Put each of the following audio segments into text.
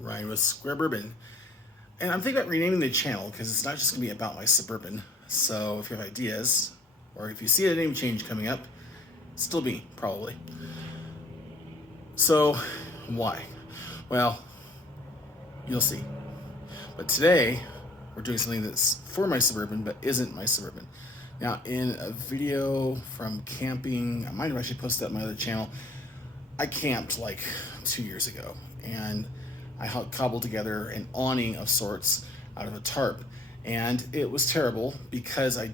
Ryan with Suburban. And I'm thinking about renaming the channel because it's not just going to be about my Suburban. So if you have ideas, or if you see a name change coming up, still me, probably. So, why? Well, you'll see. But today, we're doing something that's for my Suburban, but isn't my Suburban. Now, in a video from camping, I might have actually posted that on my other channel. I camped like 2 years ago, and I cobbled together an awning of sorts out of a tarp. And it was terrible because I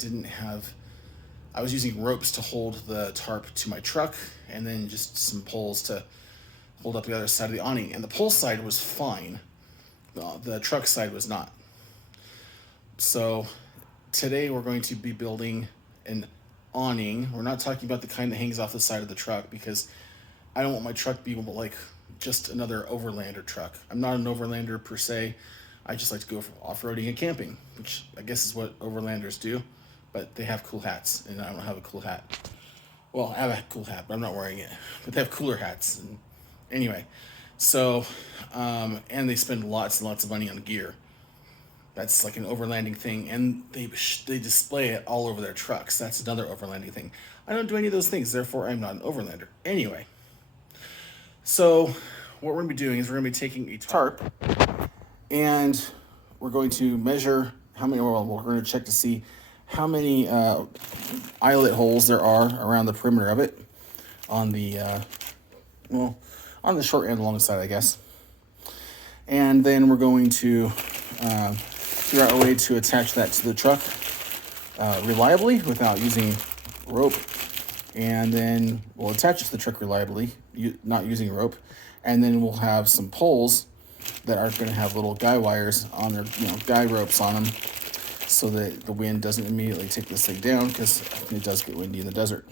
was using ropes to hold the tarp to my truck, and then just some poles to hold up the other side of the awning. And the pole side was fine, the truck side was not. So today we're going to be building an awning. We're not talking about the kind that hangs off the side of the truck, because I don't want my truck to be like just another Overlander truck. I'm not an Overlander per se. I just like to go for off-roading and camping, which I guess is what Overlanders do, but they have cool hats, and I don't have a cool hat. Well, I have a cool hat, but I'm not wearing it. But they have cooler hats. And anyway, so, and they spend lots and lots of money on gear. That's like an overlanding thing, and they display it all over their trucks. That's another overlanding thing. I don't do any of those things, therefore I'm not an overlander. Anyway, so what we're going to be doing is we're going to be taking a tarp, and we're going to measure how many, well, we're going to check to see how many eyelet holes there are around the perimeter of it on the, on the short and long side, I guess. And then we're going to figure out a way to attach that to the truck reliably without using rope. And then we'll attach it to the truck reliably, not using rope. And then we'll have some poles that are going to have little guy wires on their, guy ropes on them, so that the wind doesn't immediately take this thing down, because it does get windy in the desert.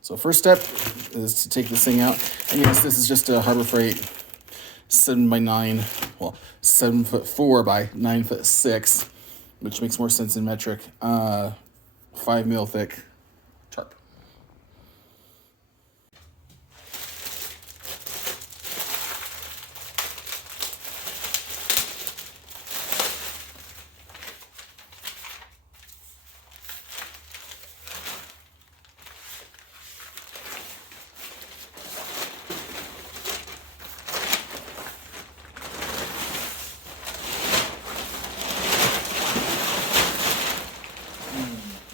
So first step is to take this thing out. And yes, this is just a Harbor Freight 7'4" by 9'6", which makes more sense in metric, 5 mil thick tarp.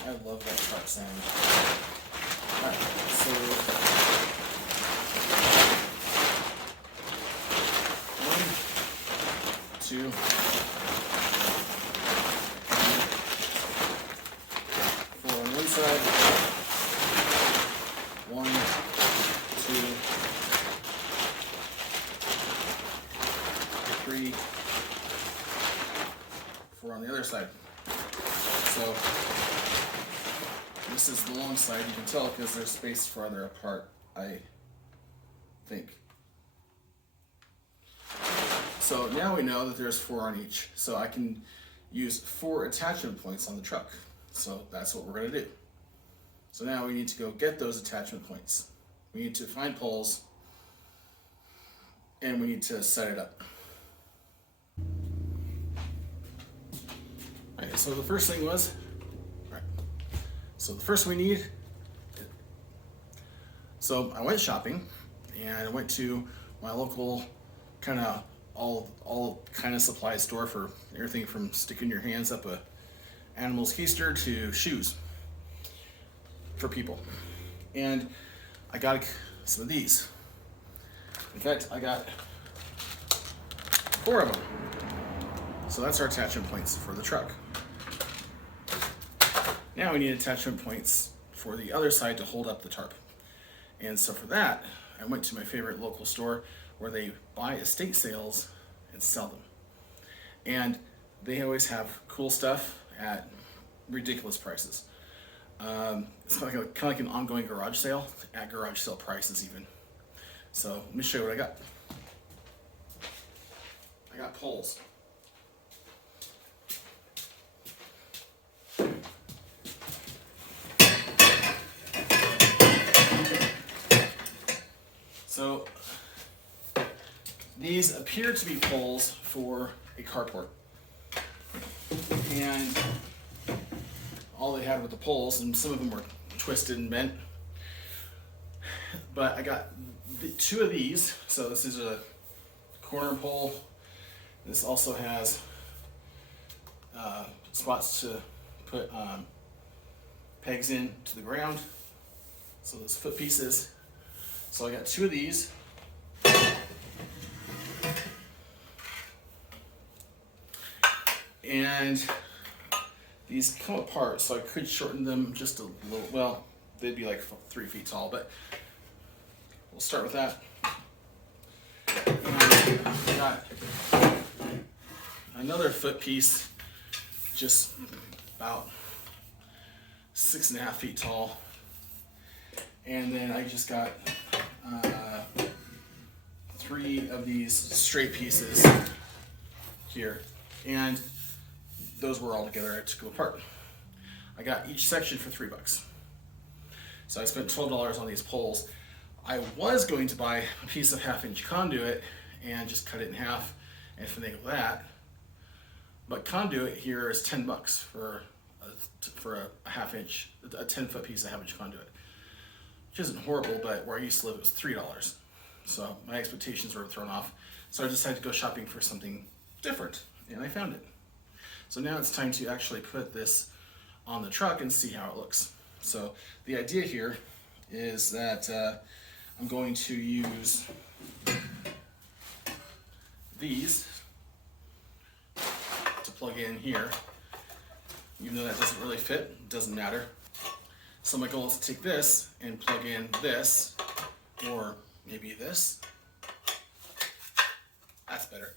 I love that tarp sound. Alright, so 1, 2, 4 on one side, 1, 2, 3, 4 on the other side. So this is the long side. You can tell because they're spaced farther apart, I think. So now we know that there's 4 on each. So I can use 4 attachment points on the truck. So that's what we're going to do. So now we need to go get those attachment points. We need to find poles, and we need to set it up. Alright, so the first thing was, so the first we need, so I went shopping, and I went to my local kind of all kind of supply store for everything from sticking your hands up a animal's keister to shoes for people. And I got some of these. In fact, I got 4 of them. So that's our attachment points for the truck. Now we need attachment points for the other side to hold up the tarp. And so for that, I went to my favorite local store where they buy estate sales and sell them. And they always have cool stuff at ridiculous prices. It's kind of like an ongoing garage sale, at garage sale prices even. So let me show you what I got. I got poles. So these appear to be poles for a carport. And all they had were the poles, and some of them were twisted and bent. But I got two of these. So this is a corner pole. This also has spots to put pegs in to the ground. So those foot pieces. So I got two of these. And these come apart, so I could shorten them just a little. Well, they'd be like 3 feet tall, but we'll start with that. And I got another foot piece, just about 6.5 feet tall. And then I just got 3 of these straight pieces here. And those were all together. I took them apart. I got each section for $3. So I spent $12 on these poles. I was going to buy a piece of 1/2-inch conduit and just cut it in half and finagle that. But conduit here is $10 for a 1/2-inch, a 10-foot piece of 1/2-inch conduit, which isn't horrible, but where I used to live it was $3. So my expectations were thrown off. So I decided to go shopping for something different, and I found it. So now it's time to actually put this on the truck and see how it looks. So the idea here is that I'm going to use these to plug in here. Even though that doesn't really fit, it doesn't matter. So my goal is to take this and plug in this, or maybe this. That's better.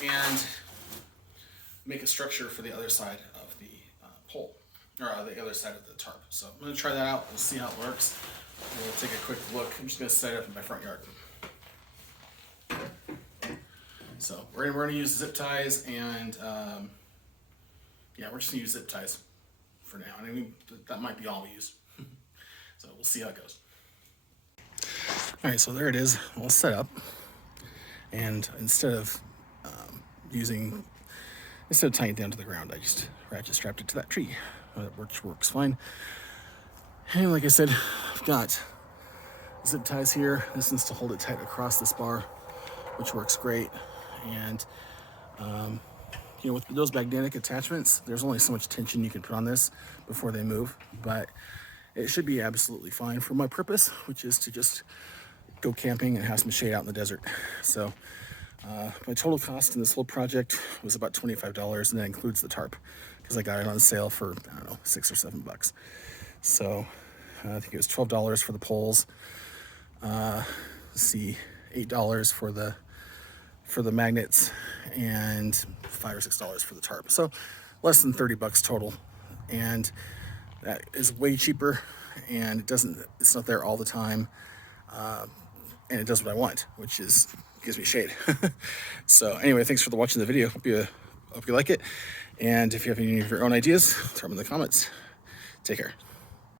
And make a structure for the other side of the pole, or the other side of the tarp. So I'm going to try that out. We'll see how it works. We'll take a quick look. I'm just going to set it up in my front yard. So we're going to use zip ties, and yeah, we're just going to use zip ties for now. I mean, that might be all we use. So we'll see how it goes. All right, so there it is, all set up. And instead of tying it down to the ground, I just ratchet strapped it to that tree, which works fine. And like I said, I've got zip ties here. This one's to hold it tight across this bar, which works great. And you know, with those magnetic attachments, there's only so much tension you can put on this before they move, but it should be absolutely fine for my purpose, which is to just go camping and have some shade out in the desert. So my total cost in this whole project was about $25, and that includes the tarp, because I got it on sale for, I don't know, $6 or $7. So I think it was $12 for the poles. Let's see, $8 for the magnets, and $5 or $6 for the tarp. So less than $30 total, and that is way cheaper, and it's not there all the time, and it does what I want, which is gives me shade. So anyway, thanks for watching the video. Hope you like it, and if you have any of your own ideas, throw them in the comments. Take care.